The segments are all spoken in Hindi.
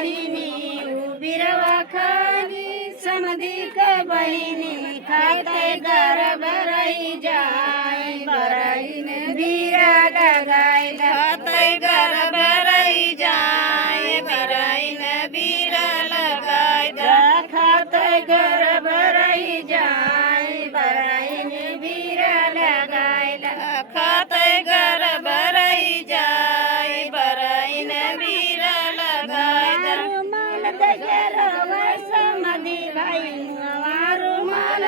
बहिनी बिरवा खानी समधी के बहिनी खाते घर भरई जाए बरईन बीरा लगाए खाते घर भरई जाए बरईन बीरा लगाए खाते घर भरई जाए बरईन बीरा लगाए खाते घर भरई जाए बरईन बीरा लगाए रुमाल दे समधी भाई रुमाल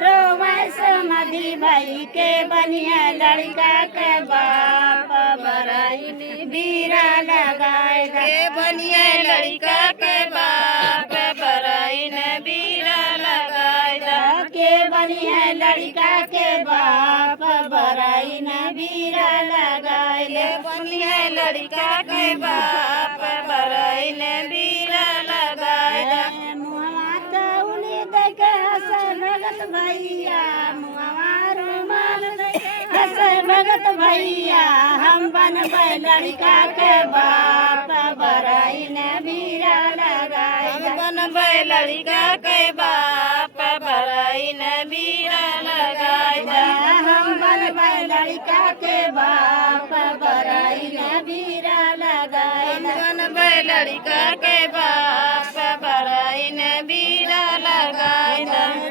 रोमाय समधी भाई के बनिया लड़का के बाप बरईन बीरा लगाए के बनिया लड़का के बाप बरईन बीरा लगाए के बनिया लड़का के बाप बरईन बीरा लगाए बनिया लड़का के बाप बरईन बीरा लगाए भगत भैया भगत भैया हम बनबै लड़का के बाप बरईन बीरा लगाए बनबै लड़का के बाप बरईन बीरा लगाए हम बनबै लड़का के बाप बरईन बीरा लगाए बनबै लड़का के बाप बरईन बीरा लगाए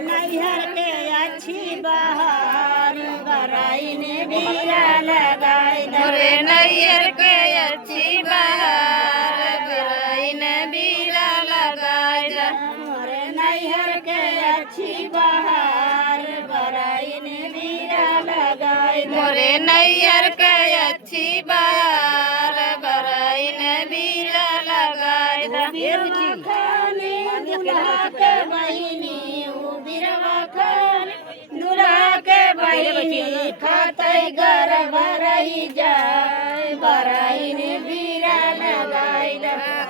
नैहर के अच्छी बहार बरईन बीरा लगाए रे नैहर के अच्छी बहार बरईन बीरा लगाए रे नैहर के अच्छी बहार बरईन बीरा लगाए रे नैहर के अच्छी बहार बरईन बीरा लगाए के बहिनी बिरवा खान दूल्हा के बहिनी खाते घर भरई जाए बरईन बीरा लगाए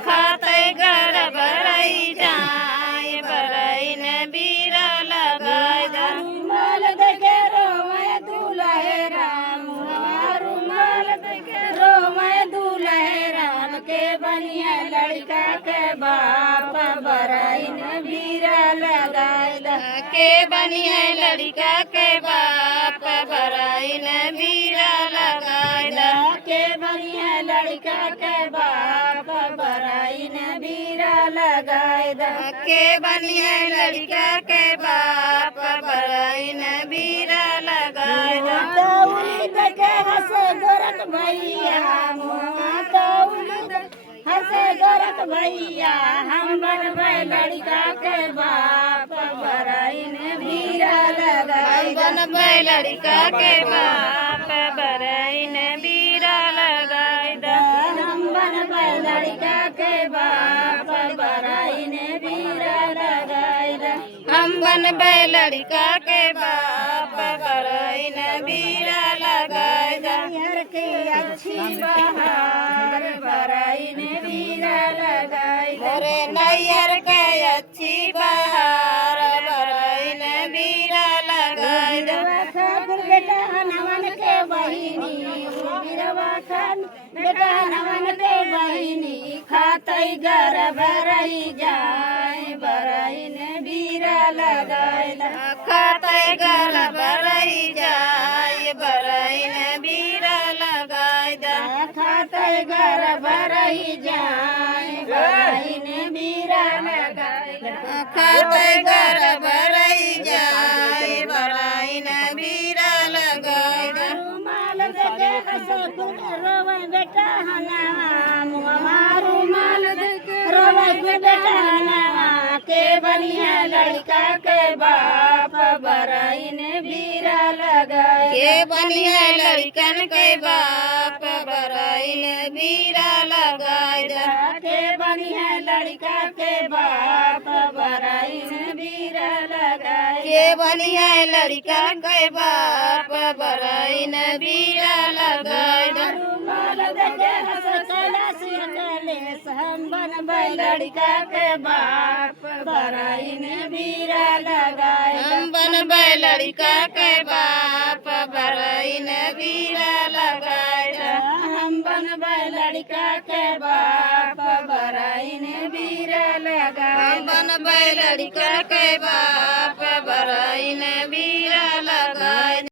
खाते घर भरई जाए बरईन बीरा लगाए रुमाल देखे रोए दूल्हे राम रुमाल देखे रोए दूल्हे राम के बनिया लड़का के बाप बरईन बीरा लगाए के बनिया लड़का के बाप बरईन बीरा लगाए के बनिया लड़का के बाप बरईन बीरा लगाए के बनिया लड़का के बाप बरईन बीरा लगाए देखे हंस गोरख भैया हंसे गोरख भैया हम बनबै लड़का के बाप बरईन बीरा लगाए बनबै लड़का के बाप बरईन बीरा लगाए हम बनबै लड़का के बाप बरईन बीरा लगाए हम बनबै लड़का के बाप बरईन बीरा लगाए नैहर के अच्छी बहार बरईन बीरा लगाए रे नैहर के अच्छी बहार बरईन बीरा लगाए बेटा नवन के बहिनी बिरवा खान बेटा नवन के बहिनी खाते घर भरई जाए बरईन बीरा लगाए खाते घर भरई जाए बरईन बीरा लगाए खाते घर भरई जाए बरईन बीरा लगाए खाते घर भरई जाए बरईन बीरा लगाए रुमाल देखे रोवे बेटा हनावा रुमाल देखे रोवे बेटा हनावा के बनिया लड़का के बाप बरईन बीरा लगाए के बनिया लड़कन के बाप बरईन बीरा लगाए के बनिया लड़का के बाप बरईन बीरा लगाए के बनिया लड़का के बाप बरईन बीरा लगाए रुमाल देखे सकला सिरकलेस हम बनबै लड़का के बाप बरईन बीरा लगाए हम बनबै लड़का के बाप बरईन बीरा लगाए हम बनबै लड़का के बाप बरईन हम बनबै लड़का के बाप।